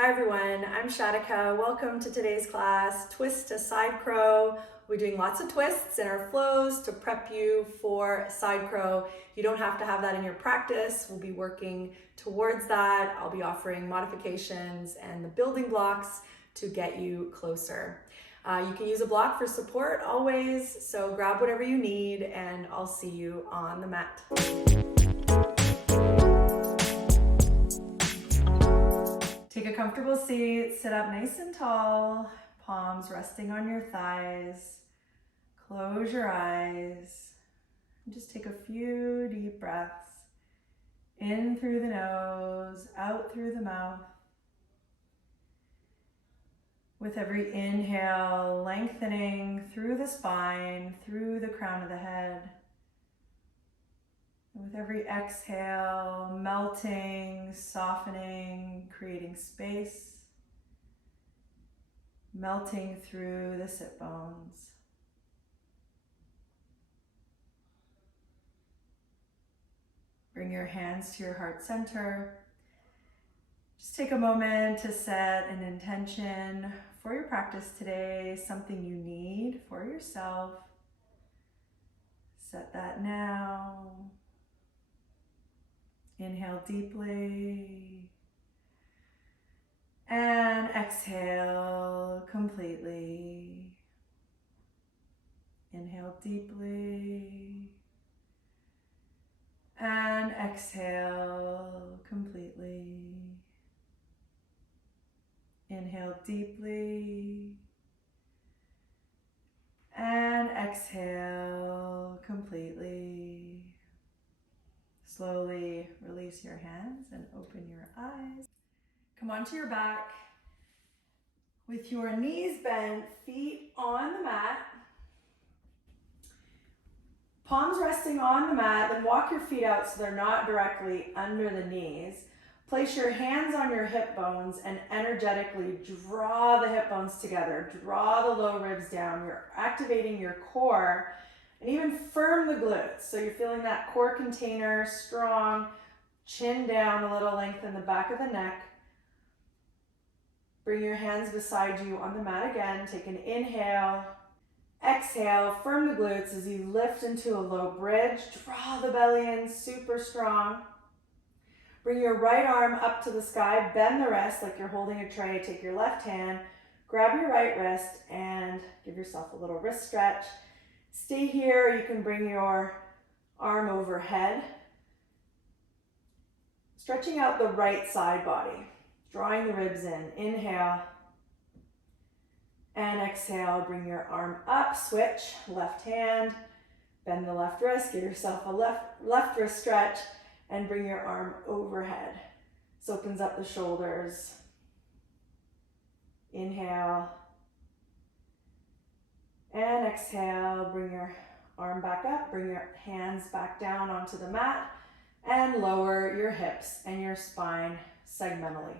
Hi everyone, I'm Shavasana. Welcome to today's class, Twist to Side Crow. We're doing lots of twists in our flows to prep you for side crow. You don't have to have that in your practice. We'll be working towards that. I'll be offering modifications and the building blocks to get you closer. You can use a block for support always, so grab whatever you need and I'll see you on the mat. Take a comfortable seat, sit up nice and tall, palms resting on your thighs. Close your eyes and just take a few deep breaths in through the nose, out through the mouth. With every inhale, lengthening through the spine, through the crown of the head. With every exhale, melting, softening, creating space, melting through the sit bones. Bring your hands to your heart center. Just take a moment to set an intention for your practice today, something you need for yourself. Set that now. Inhale deeply and exhale completely. Inhale deeply and exhale completely. Inhale deeply and exhale completely. Slowly release your hands and open your eyes. Come onto your back with your knees bent, feet on the mat. Palms resting on the mat, then walk your feet out so they're not directly under the knees. Place your hands on your hip bones and energetically draw the hip bones together. Draw the low ribs down. You're activating your core. And even firm the glutes. So you're feeling that core container strong, chin down a little, lengthen the back of the neck. Bring your hands beside you on the mat again. Take an inhale. Exhale, firm the glutes as you lift into a low bridge. Draw the belly in, super strong. Bring your right arm up to the sky. Bend the wrist like you're holding a tray. Take your left hand, grab your right wrist, and give yourself a little wrist stretch. Stay here, you can bring your arm overhead. Stretching out the right side body, drawing the ribs in. Inhale and exhale, bring your arm up, switch, left hand, bend the left wrist, give yourself a left wrist stretch, and bring your arm overhead. This opens up the shoulders. Inhale. And exhale, bring your arm back up, bring your hands back down onto the mat, and lower your hips and your spine segmentally.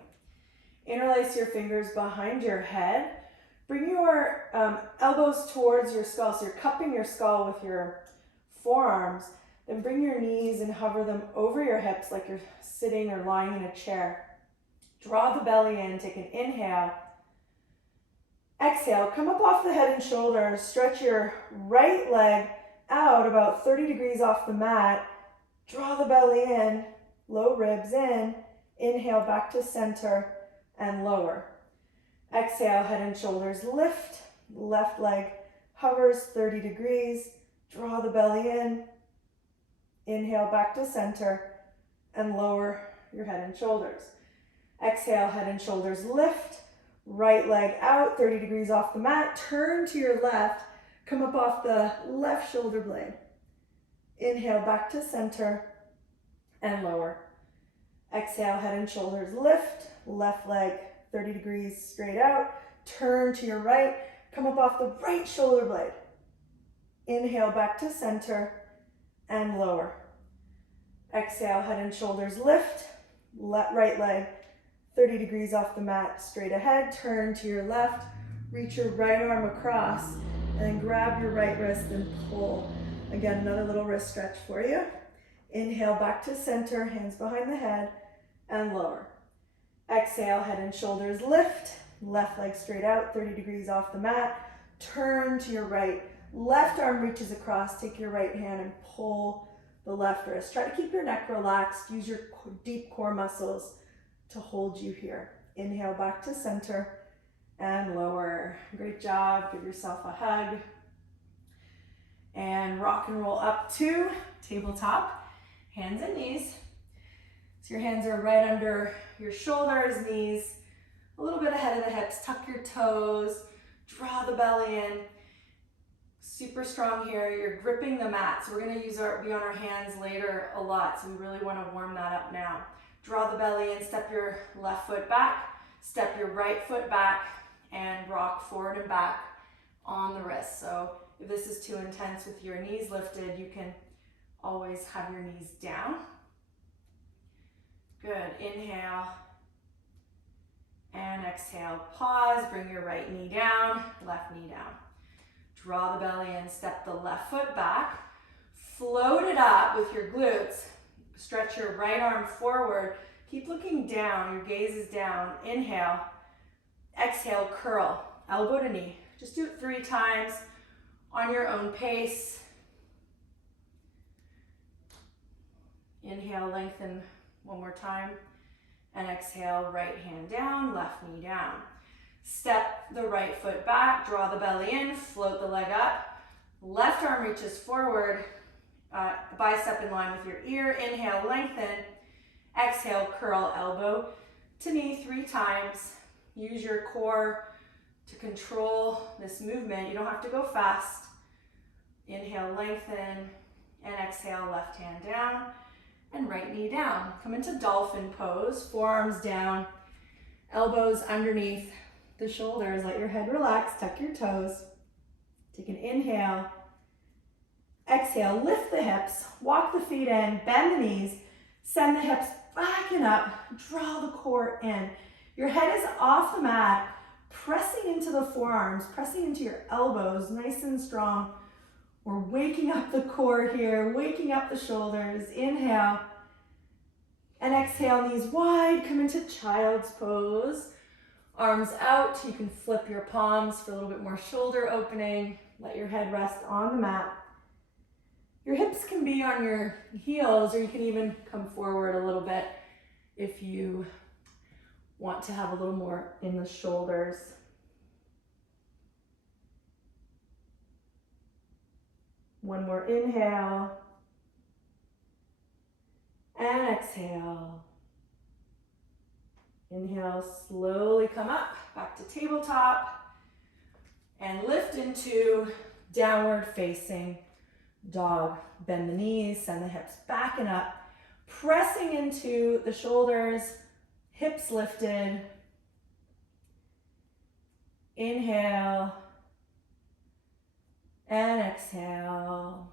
Interlace your fingers behind your head. Bring your elbows towards your skull, so you're cupping your skull with your forearms. Then bring your knees and hover them over your hips like you're sitting or lying in a chair. Draw the belly in, take an inhale. Exhale, come up off the head and shoulders, stretch your right leg out about 30 degrees off the mat, draw the belly in, low ribs in, inhale back to center and lower. Exhale, head and shoulders lift, left leg hovers 30 degrees, draw the belly in, inhale back to center and lower your head and shoulders. Exhale, head and shoulders lift, right leg out, 30 degrees off the mat. Turn to your left, come up off the left shoulder blade. Inhale back to center and lower. Exhale, head and shoulders lift, left leg 30 degrees straight out. Turn to your right, come up off the right shoulder blade. Inhale back to center and lower. Exhale, head and shoulders lift, right leg 30 degrees off the mat, straight ahead, turn to your left, reach your right arm across, and then grab your right wrist and pull. Again, another little wrist stretch for you. Inhale back to center, hands behind the head, and lower. Exhale, head and shoulders lift. Left leg straight out, 30 degrees off the mat. Turn to your right. Left arm reaches across. Take your right hand and pull the left wrist. Try to keep your neck relaxed. Use your deep core muscles to hold you here. Inhale back to center and lower. Great job. Give yourself a hug. And rock and roll up to tabletop. Hands and knees. So your hands are right under your shoulders, knees a little bit ahead of the hips. Tuck your toes, draw the belly in. Super strong here. You're gripping the mat. So we're going to be on our hands later a lot. So we really want to warm that up now. Draw the belly in, step your left foot back, step your right foot back, and rock forward and back on the wrist. So if this is too intense with your knees lifted, you can always have your knees down. Good. Inhale and exhale. Pause. Bring your right knee down, left knee down. Draw the belly in, step the left foot back. Float it up with your glutes. Stretch your right arm forward. Keep looking down. Your gaze is down. Inhale. Exhale, curl. Elbow to knee. Just do it 3 times on your own pace. Inhale, lengthen one more time. And exhale, right hand down, left knee down. Step the right foot back, draw the belly in, float the leg up. Left arm reaches forward, bicep in line with your ear. Inhale, lengthen. Exhale, curl, elbow to knee 3 times. Use your core to control this movement. You don't have to go fast. Inhale, lengthen, and exhale, left hand down and right knee down. Come into dolphin pose, forearms down, elbows underneath the shoulders. Let your head relax, tuck your toes. Take an inhale. Exhale, lift the hips, walk the feet in, bend the knees, send the hips back and up, draw the core in. Your head is off the mat, pressing into the forearms, pressing into your elbows, nice and strong. We're waking up the core here, waking up the shoulders. Inhale and exhale, knees wide, come into child's pose. Arms out, you can flip your palms for a little bit more shoulder opening. Let your head rest on the mat. Your hips can be on your heels, or you can even come forward a little bit if you want to have a little more in the shoulders. One more inhale and exhale. Inhale, slowly come up, back to tabletop, and lift into downward facing dog. Bend the knees, send the hips back and up, pressing into the shoulders, hips lifted. Inhale and exhale.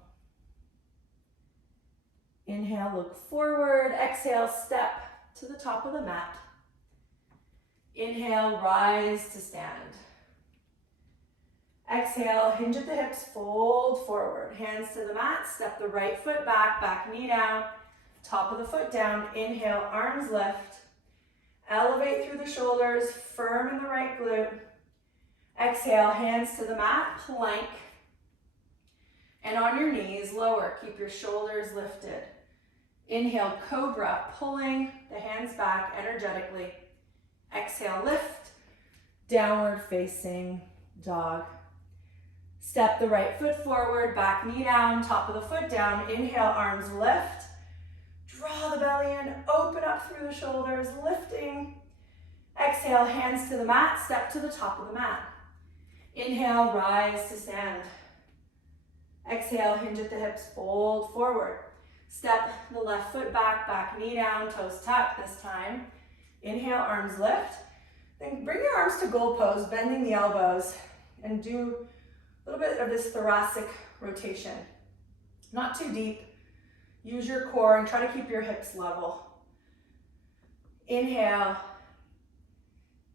Inhale, look forward. Exhale, step to the top of the mat. Inhale, rise to stand. Exhale, hinge at the hips, fold forward. Hands to the mat, step the right foot back, back knee down, top of the foot down. Inhale, arms lift. Elevate through the shoulders, firm in the right glute. Exhale, hands to the mat, plank. And on your knees, lower, keep your shoulders lifted. Inhale, cobra, pulling the hands back energetically. Exhale, lift, downward facing dog. Step the right foot forward, back knee down, top of the foot down. Inhale, arms lift. Draw the belly in, open up through the shoulders, lifting. Exhale, hands to the mat, step to the top of the mat. Inhale, rise to stand. Exhale, hinge at the hips, fold forward. Step the left foot back, back knee down, toes tucked this time. Inhale, arms lift. Then bring your arms to goal pose, bending the elbows, and do a little bit of this thoracic rotation. Not too deep. Use your core and try to keep your hips level. Inhale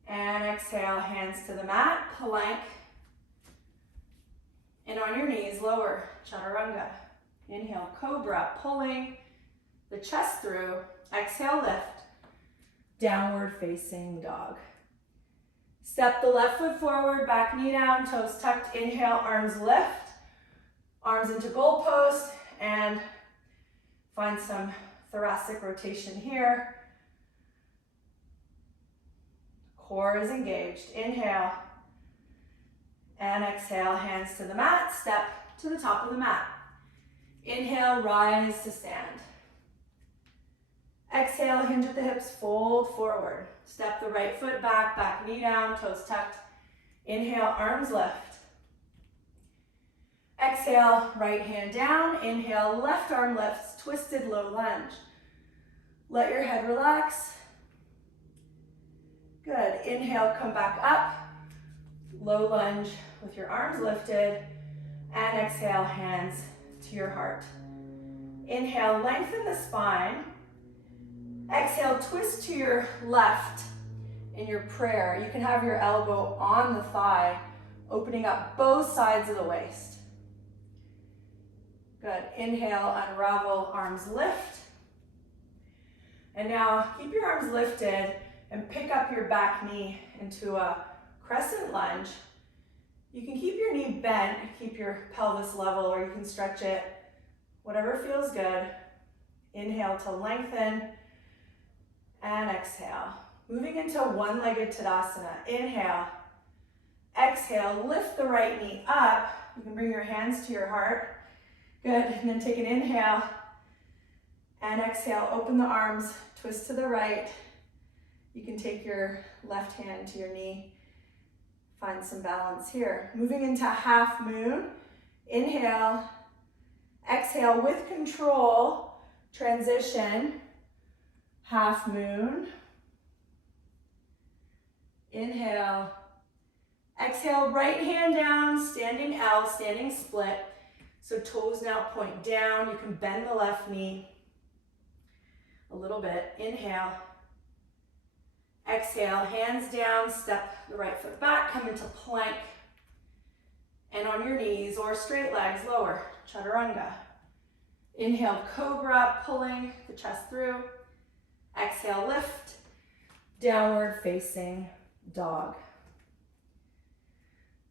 and exhale, hands to the mat, plank. And on your knees, lower, chaturanga. Inhale, cobra, pulling the chest through. Exhale, lift. downward facing dog. Step the left foot forward, back knee down, toes tucked. Inhale, arms lift, arms into goalpost, and find some thoracic rotation here. Core is engaged. Inhale, and exhale, hands to the mat, step to the top of the mat. Inhale, rise to stand. Exhale, hinge at the hips, fold forward. Step the right foot back, back knee down, toes tucked. Inhale, arms lift. Exhale, right hand down. Inhale, left arm lifts, twisted low lunge. Let your head relax. Good. Inhale, come back up. Low lunge with your arms lifted. And exhale, hands to your heart. Inhale, lengthen the spine. Exhale, twist to your left in your prayer. You can have your elbow on the thigh, opening up both sides of the waist. Good. Inhale, unravel, arms lift. And now keep your arms lifted and pick up your back knee into a crescent lunge. You can keep your knee bent, keep your pelvis level, or you can stretch it, whatever feels good. Inhale to lengthen, and exhale. Moving into one-legged Tadasana. Inhale, exhale, lift the right knee up. You can bring your hands to your heart. Good, and then take an inhale, and exhale, open the arms, twist to the right. You can take your left hand to your knee. Find some balance here. Moving into half moon. Inhale, exhale with control, transition, half moon. Inhale, exhale, right hand down, standing L, standing split. So toes now point down. You can bend the left knee a little bit. Inhale. Exhale, hands down, step the right foot back, come into plank. And on your knees or straight legs, lower, chaturanga. Inhale, cobra, pulling the chest through. Exhale, lift, downward facing dog.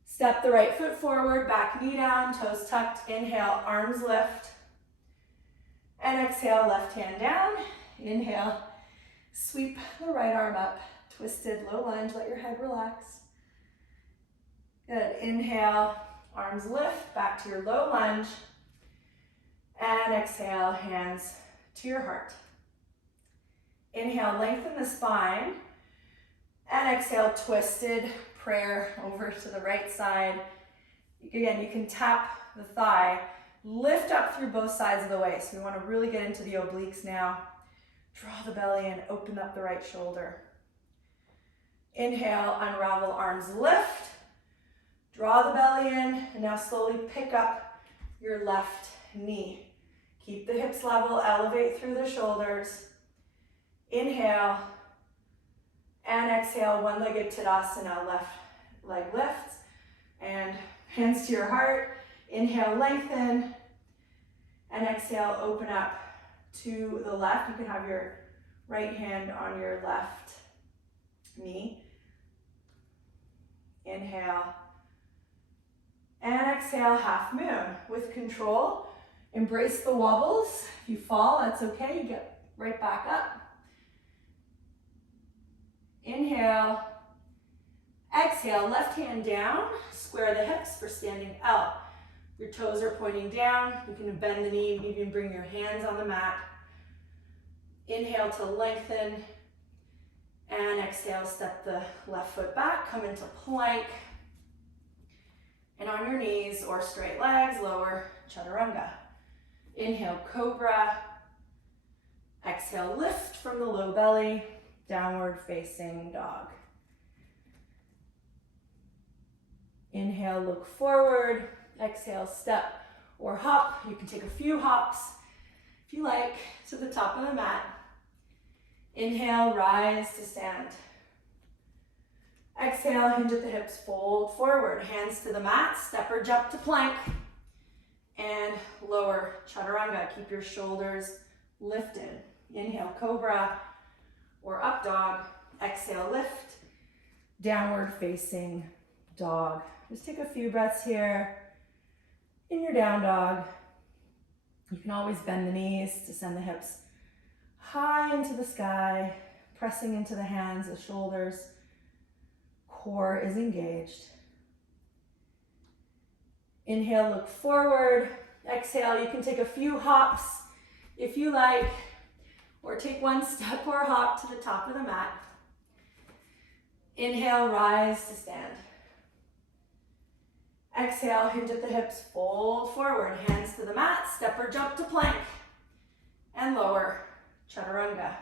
Step the right foot forward, back knee down, toes tucked. Inhale, arms lift. And exhale, left hand down. Inhale, sweep the right arm up, twisted low lunge, let your head relax. Good, inhale, arms lift, back to your low lunge. And exhale, hands to your heart. Inhale, lengthen the spine. And exhale, twisted prayer over to the right side. Again, you can tap the thigh, lift up through both sides of the waist. We want to really get into the obliques now. Draw the belly in, open up the right shoulder. Inhale, unravel, arms lift. Draw the belly in, and now slowly pick up your left knee. Keep the hips level, elevate through the shoulders. Inhale, and exhale, one-legged Tadasana, left leg lifts, and hands to your heart. Inhale, lengthen, and exhale, open up to the left. You can have your right hand on your left knee. Inhale, and exhale, half moon. With control, embrace the wobbles. If you fall, that's okay, you get right back up. Inhale, exhale, left hand down, square the hips for standing L. Your toes are pointing down, you can bend the knee, even bring your hands on the mat. Inhale to lengthen, and exhale, step the left foot back, come into plank. And on your knees or straight legs, lower chaturanga. Inhale, cobra. Exhale, lift from the low belly, downward facing dog. Inhale, look forward. Exhale, step or hop. You can take a few hops, if you like, to the top of the mat. Inhale, rise to stand. Exhale, hinge at the hips, fold forward. Hands to the mat, step or jump to plank. And lower chaturanga. Keep your shoulders lifted. Inhale, cobra. or up dog. Exhale, lift, downward facing dog. Just take a few breaths here in your down dog. You can always bend the knees to send the hips high into the sky, pressing into the hands, the shoulders, core is engaged. Inhale, look forward. Exhale, you can take a few hops if you like, or take one step or hop to the top of the mat. Inhale, rise to stand. Exhale, hinge at the hips, fold forward, hands to the mat, step or jump to plank, and lower, chaturanga.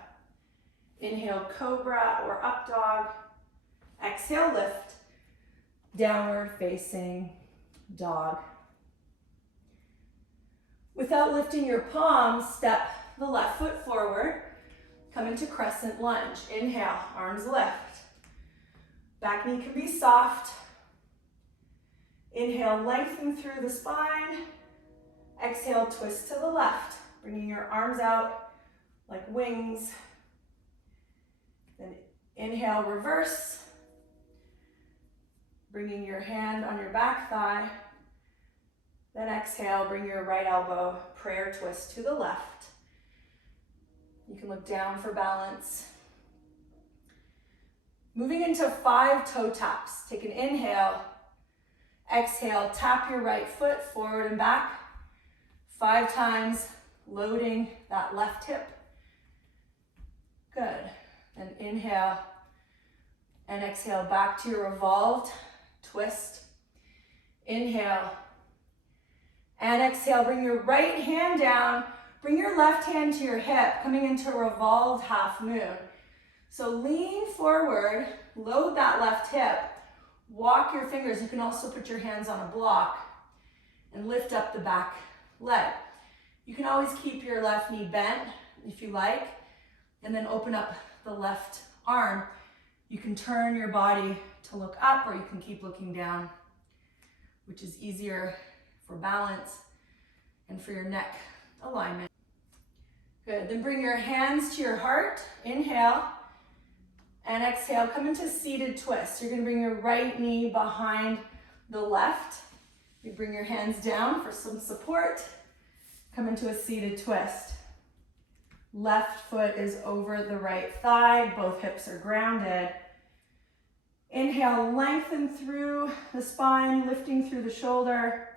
Inhale, cobra or up dog. Exhale, lift, downward facing dog. Without lifting your palms, step the left foot forward, come into crescent lunge. Inhale, arms lift. Back knee can be soft. Inhale, lengthen through the spine. Exhale, twist to the left, bringing your arms out like wings. Then inhale, reverse. Bringing your hand on your back thigh. Then exhale, bring your right elbow, prayer twist to the left. You can look down for balance. Moving into 5 toe taps. Take an inhale. Exhale, tap your right foot forward and back 5 times, loading that left hip. Good. Then inhale and exhale back to your revolved twist. Inhale and exhale, bring your right hand down, bring your left hand to your hip, coming into revolved half moon. So lean forward, load that left hip, walk your fingers. You can also put your hands on a block and lift up the back leg. You can always keep your left knee bent if you like, and then open up the left arm. You can turn your body to look up, or you can keep looking down, which is easier for balance and for your neck alignment. Good, then bring your hands to your heart. Inhale. And exhale, come into seated twist. You're gonna bring your right knee behind the left. You bring your hands down for some support. Come into a seated twist. Left foot is over the right thigh. Both hips are grounded. Inhale, lengthen through the spine, lifting through the shoulder.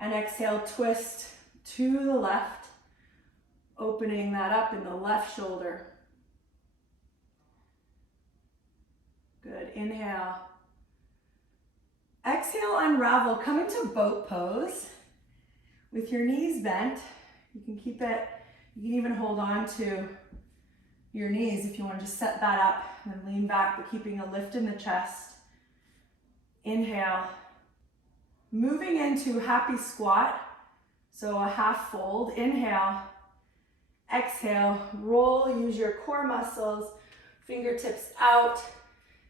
And exhale, twist to the left, opening that up in the left shoulder. Good, inhale. Exhale, unravel, come into boat pose with your knees bent. You can keep it, you can even hold on to your knees if you want to just set that up and then lean back, but keeping a lift in the chest. Inhale. Moving into happy squat, so a half fold. Inhale. Exhale, roll, use your core muscles, fingertips out,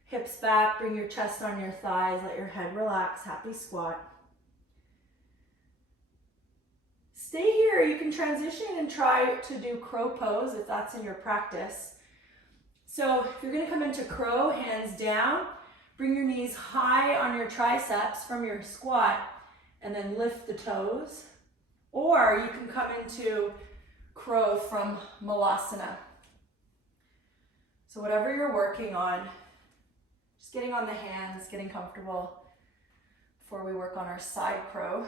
hips back, bring your chest on your thighs, let your head relax, happy squat. Stay here, you can transition and try to do crow pose if that's in your practice. So if you're gonna come into crow, hands down, bring your knees high on your triceps from your squat and then lift the toes. Or you can come into crow from malasana. So whatever you're working on, just getting on the hands, getting comfortable before we work on our side crow.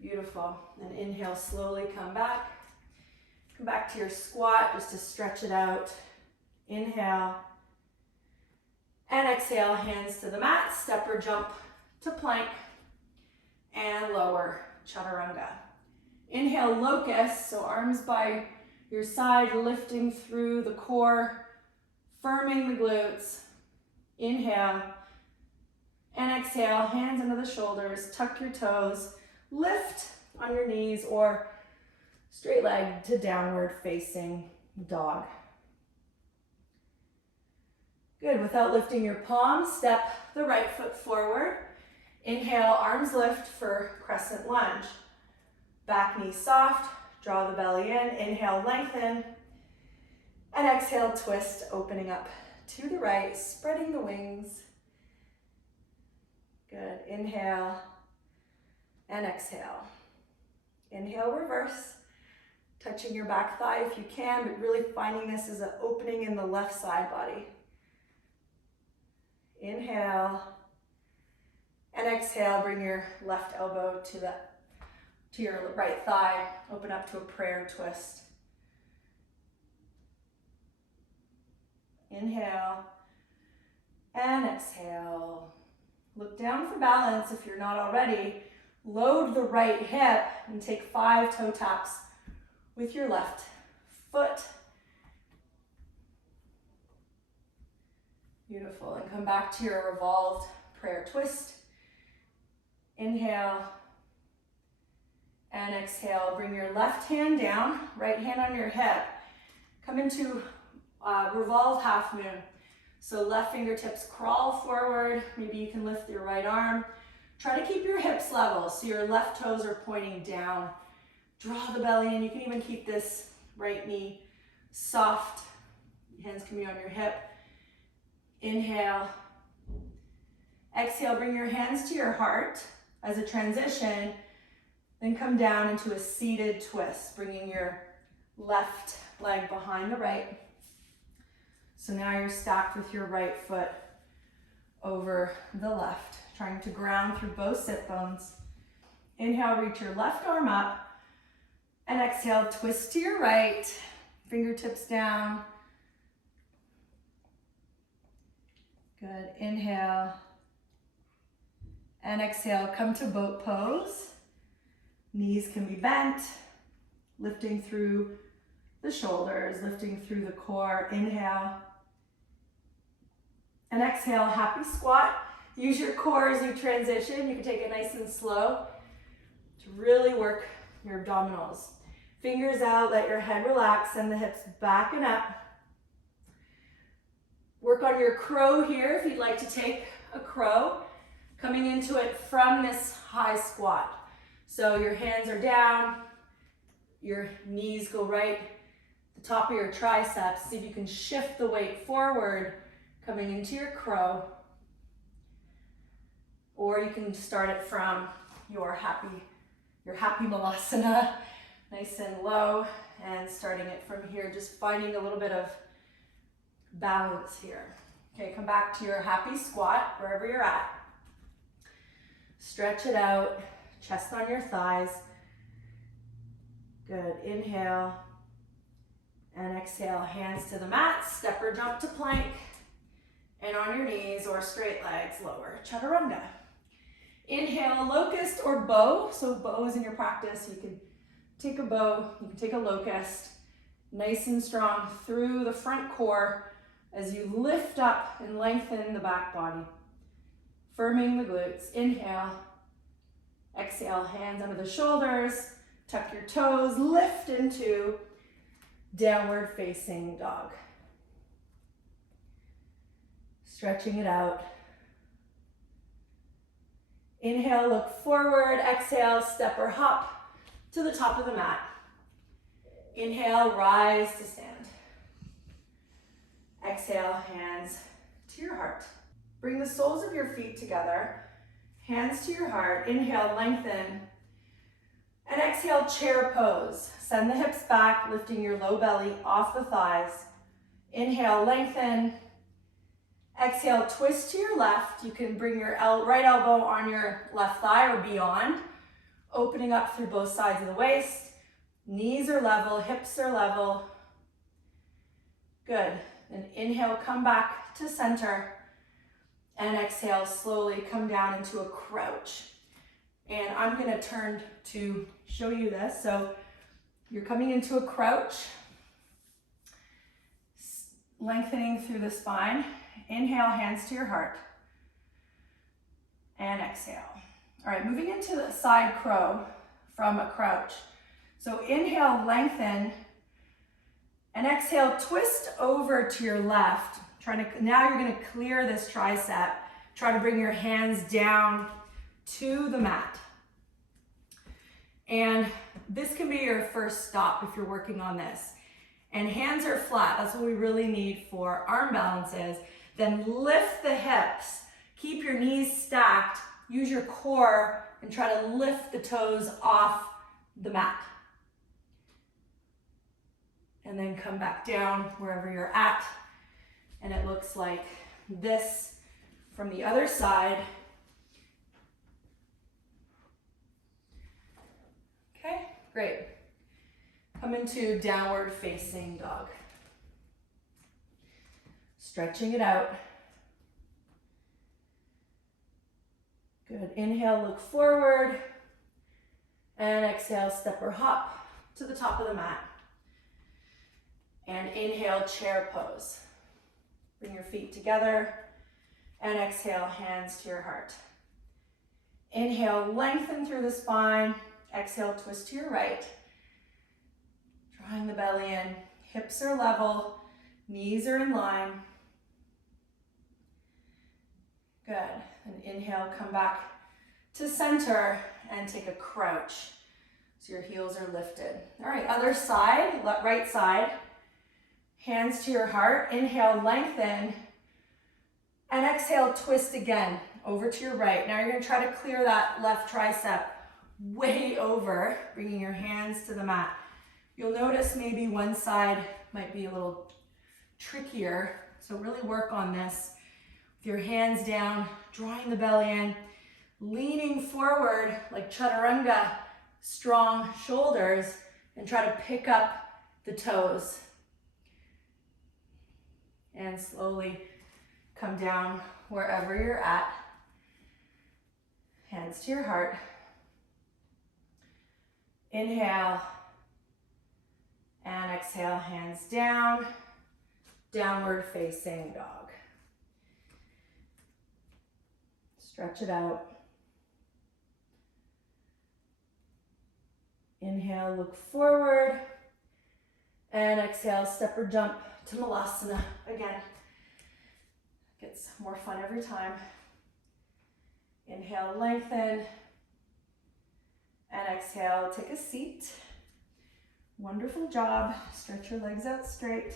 Beautiful. And inhale, slowly come back. Come back to your squat just to stretch it out. Inhale. And exhale, hands to the mat, step or jump to plank. And lower, chaturanga. Inhale, locust, so arms by your side, lifting through the core, firming the glutes. Inhale. And exhale, hands under the shoulders, tuck your toes, lift on your knees or straight leg to downward facing dog. Good, without lifting your palms, step the right foot forward. Inhale, arms lift for crescent lunge. Back knee soft, draw the belly in. Inhale, lengthen. And exhale, twist, opening up to the right, spreading the wings. Good, inhale and exhale. Inhale, reverse, touching your back thigh if you can, but really finding this as an opening in the left side body. Inhale and exhale, bring your left elbow to your right thigh, open up to a prayer twist. Inhale and exhale. Look down for balance if you're not already. Load the right hip and take 5 toe taps with your left foot. Beautiful. And come back to your revolved prayer twist. Inhale and exhale. Bring your left hand down, right hand on your hip. Come into revolved half moon. So left fingertips crawl forward. Maybe you can lift your right arm. Try to keep your hips level so your left toes are pointing down. Draw the belly in. You can even keep this right knee soft. Hands can be on your hip. Inhale. Exhale, bring your hands to your heart as a transition. Then come down into a seated twist, bringing your left leg behind the right. So now you're stacked with your right foot over the left, trying to ground through both sit bones. Inhale, reach your left arm up. And exhale, twist to your right, fingertips down. Good, inhale. And exhale, come to boat pose. Knees can be bent, lifting through the shoulders, lifting through the core. Inhale. And exhale, happy squat. Use your core as you transition. You can take it nice and slow to really work your abdominals. Fingers out, let your head relax, send the hips back and up. Work on your crow here if you'd like to take a crow, coming into it from this high squat. So your hands are down, your knees go right at the top of your triceps. See if you can shift the weight forward, coming into your crow. Or you can start it from your happy malasana, nice and low, and starting it from here, just finding a little bit of balance here. Okay, come back to your happy squat, wherever you're at. Stretch it out, chest on your thighs. Good, inhale, and exhale, hands to the mat, step or jump to plank, and on your knees or straight legs, lower chaturanga. Inhale, locust or bow. So bow is in your practice. You can take a bow, you can take a locust, nice and strong through the front core as you lift up and lengthen the back body, firming the glutes. Inhale, exhale, hands under the shoulders, tuck your toes, lift into downward facing dog. Stretching it out. Inhale, look forward. Exhale, step or hop to the top of the mat. Inhale, rise to stand. Exhale, hands to your heart. Bring the soles of your feet together, hands to your heart. Inhale, lengthen. And exhale, chair pose. Send the hips back, lifting your low belly off the thighs. Inhale, lengthen. Exhale, twist to your left. You can bring your right elbow on your left thigh or beyond, opening up through both sides of the waist. Knees are level, hips are level. Good. And inhale, come back to center. And exhale, slowly come down into a crouch. And I'm going to turn to show you this. So you're coming into a crouch, lengthening through the spine. Inhale, hands to your heart. And exhale. All right, moving into the side crow from a crouch. So inhale, lengthen. And exhale, twist over to your left. Now you're going to clear this tricep. Try to bring your hands down to the mat. And this can be your first stop if you're working on this. and hands are flat. That's what we really need for arm balances. Then lift the hips. Keep your knees stacked. Use your core and try to lift the toes off the mat. And then come back down wherever you're at. And it looks like this from the other side. Okay, great. Come into downward facing dog. Stretching it out. Good. Inhale, look forward. And exhale, step or hop to the top of the mat. And inhale, chair pose. Bring your feet together. And exhale, hands to your heart. Inhale, lengthen through the spine. Exhale, twist to your right. Drawing the belly in. Hips are level. Knees are in line. Good. And inhale, come back to center and take a crouch. So your heels are lifted. All right, other side, right side. Hands to your heart. Inhale, lengthen. And exhale, twist again over to your right. Now you're going to try to clear that left tricep way over, bringing your hands to the mat. You'll notice maybe one side might be a little trickier. So really work on this. With your hands down, drawing the belly in, leaning forward like chaturanga, strong shoulders, and try to pick up the toes. And slowly come down wherever you're at. Hands to your heart. Inhale. And exhale, hands down. Downward facing dog. Stretch it out. Inhale, look forward. And exhale, step or jump to Malasana again. Gets more fun every time. Inhale, lengthen. And exhale, take a seat. Wonderful job. Stretch your legs out straight.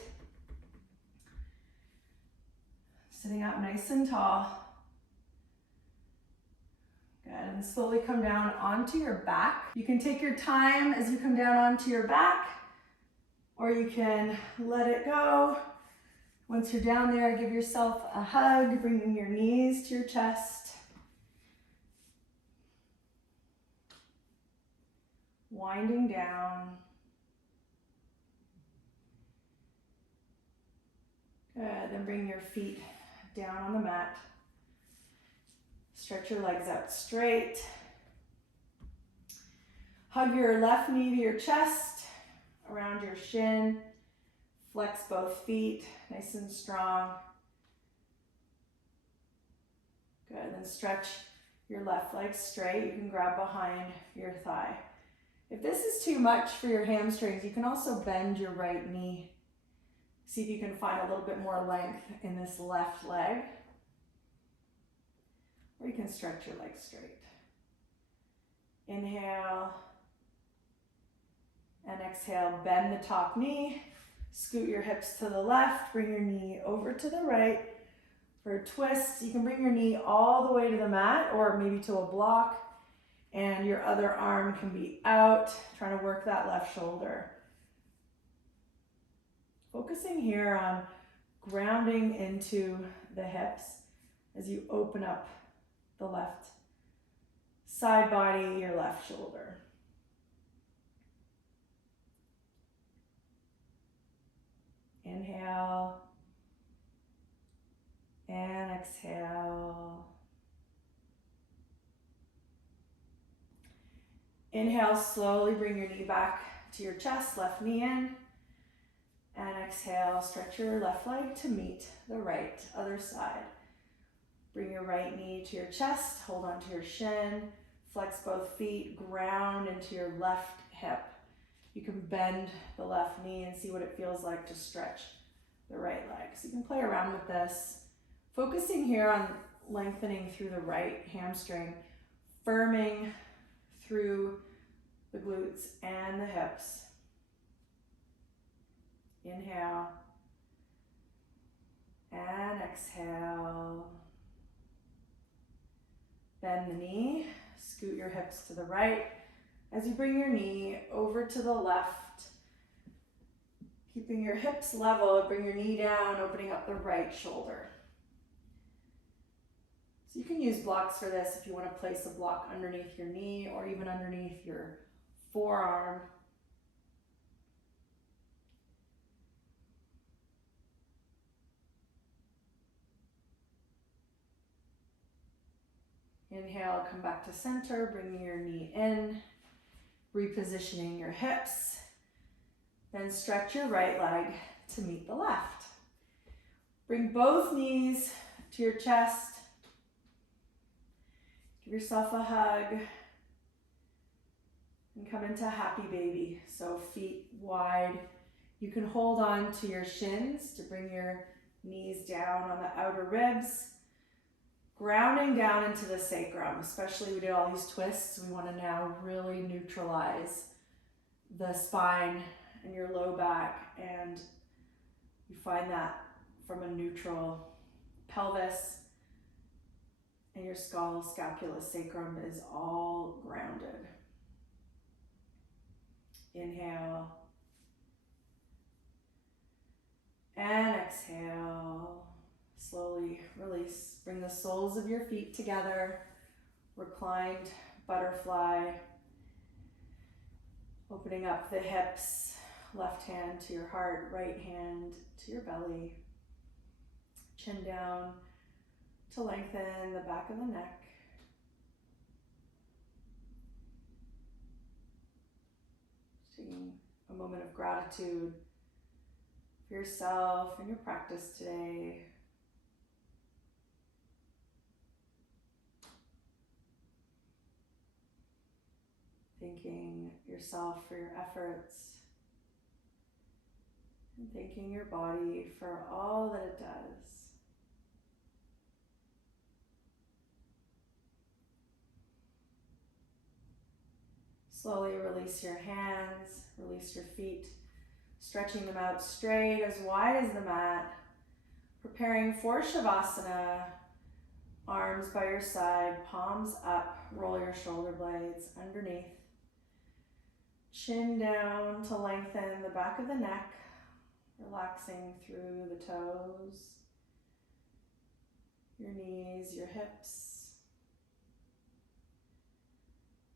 Sitting up nice and tall. Good, and slowly come down onto your back. You can take your time as you come down onto your back, or you can let it go. Once you're down there, give yourself a hug, bringing your knees to your chest. Winding down. Good, then bring your feet down on the mat. Stretch your legs out straight. Hug your left knee to your chest, around your shin. Flex both feet, nice and strong. Good, then stretch your left leg straight. You can grab behind your thigh. If this is too much for your hamstrings, you can also bend your right knee. See if you can find a little bit more length in this left leg. Or you can stretch your legs straight. Inhale. And exhale, bend the top knee. Scoot your hips to the left. Bring your knee over to the right. For a twist, you can bring your knee all the way to the mat or maybe to a block. And your other arm can be out, trying to work that left shoulder. Focusing here on grounding into the hips as you open up the left side body, your left shoulder. Inhale and exhale. Inhale, slowly bring your knee back to your chest, left knee in. And exhale, stretch your left leg to meet the right, other side. Bring your right knee to your chest, hold on to your shin, flex both feet, ground into your left hip. You can bend the left knee and see what it feels like to stretch the right leg. So you can play around with this, focusing here on lengthening through the right hamstring, firming through the glutes and the hips. Inhale. And exhale. Bend the knee, scoot your hips to the right. As you bring your knee over to the left, keeping your hips level, bring your knee down, opening up the right shoulder. So you can use blocks for this if you want to place a block underneath your knee or even underneath your forearm. Inhale, come back to center, bringing your knee in, repositioning your hips. Then stretch your right leg to meet the left. Bring both knees to your chest. Give yourself a hug. And come into happy baby. So feet wide. You can hold on to your shins to bring your knees down on the outer ribs. Grounding down into the sacrum, especially we did all these twists. We want to now really neutralize the spine and your low back, and you find that from a neutral pelvis, and your skull, scapula, sacrum is all grounded. Inhale. And exhale. Slowly release. Bring the soles of your feet together. Reclined butterfly. Opening up the hips. Left hand to your heart. Right hand to your belly. Chin down to lengthen the back of the neck. Taking a moment of gratitude for yourself and your practice today. Thanking yourself for your efforts, and thanking your body for all that it does. Slowly release your hands, release your feet, stretching them out straight, as wide as the mat. Preparing for Shavasana, arms by your side, palms up, roll your shoulder blades underneath. Chin down to lengthen the back of the neck, relaxing through the toes, your knees, your hips,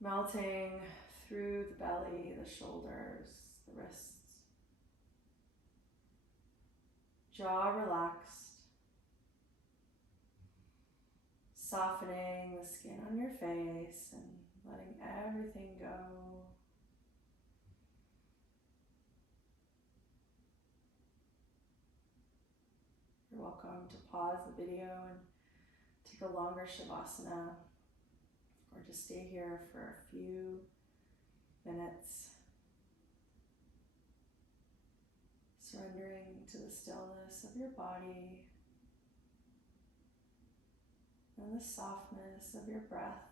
melting through the belly, the shoulders, the wrists. Jaw relaxed, softening the skin on your face and letting everything go. You're welcome to pause the video and take a longer Shavasana, or just stay here for a few minutes, surrendering to the stillness of your body and the softness of your breath.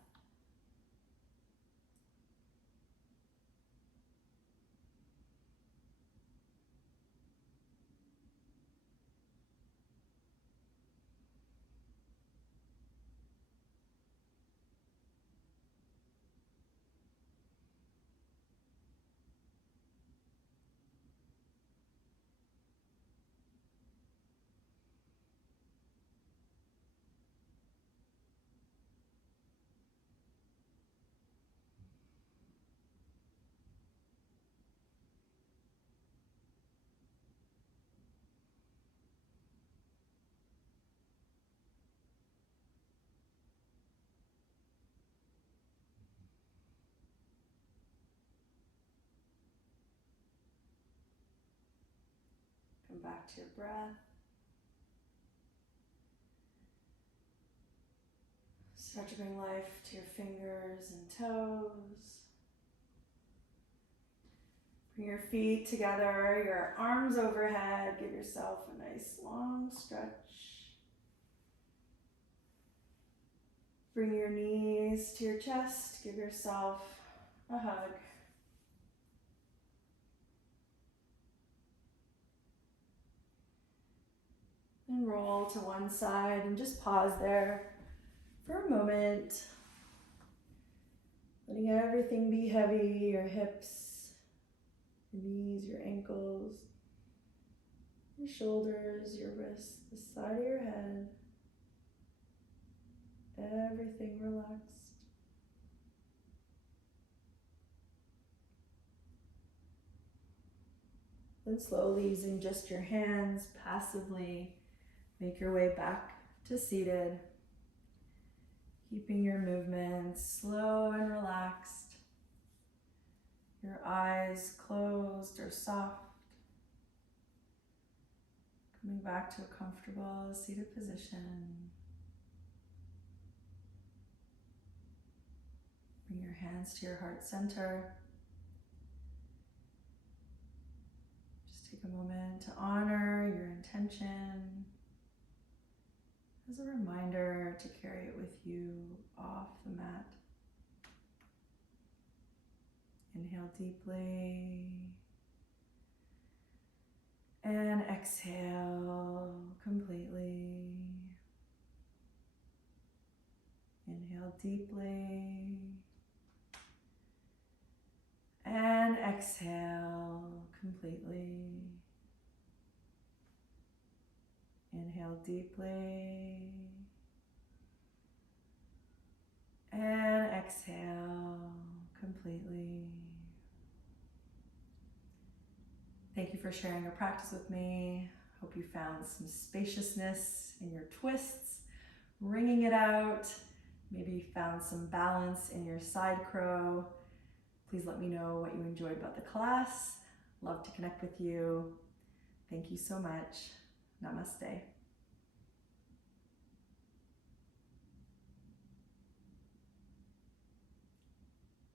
Come back to your breath. Start to bring life to your fingers and toes. Bring your feet together, your arms overhead. Give yourself a nice long stretch. Bring your knees to your chest. Give yourself a hug. And roll to one side and just pause there for a moment. Letting everything be heavy, your hips, your knees, your ankles, your shoulders, your wrists, the side of your head. Everything relaxed. Then slowly, using just your hands, passively make your way back to seated. Keeping your movements slow and relaxed. Your eyes closed or soft. Coming back to a comfortable seated position. Bring your hands to your heart center. Just take a moment to honor your intention as a reminder to carry it with you off the mat. Inhale deeply. And exhale completely. Inhale deeply. And exhale completely. Inhale deeply. And exhale completely. Thank you for sharing your practice with me. Hope you found some spaciousness in your twists, wringing it out. Maybe you found some balance in your side crow. Please let me know what you enjoyed about the class. Love to connect with you. Thank you so much. Namaste.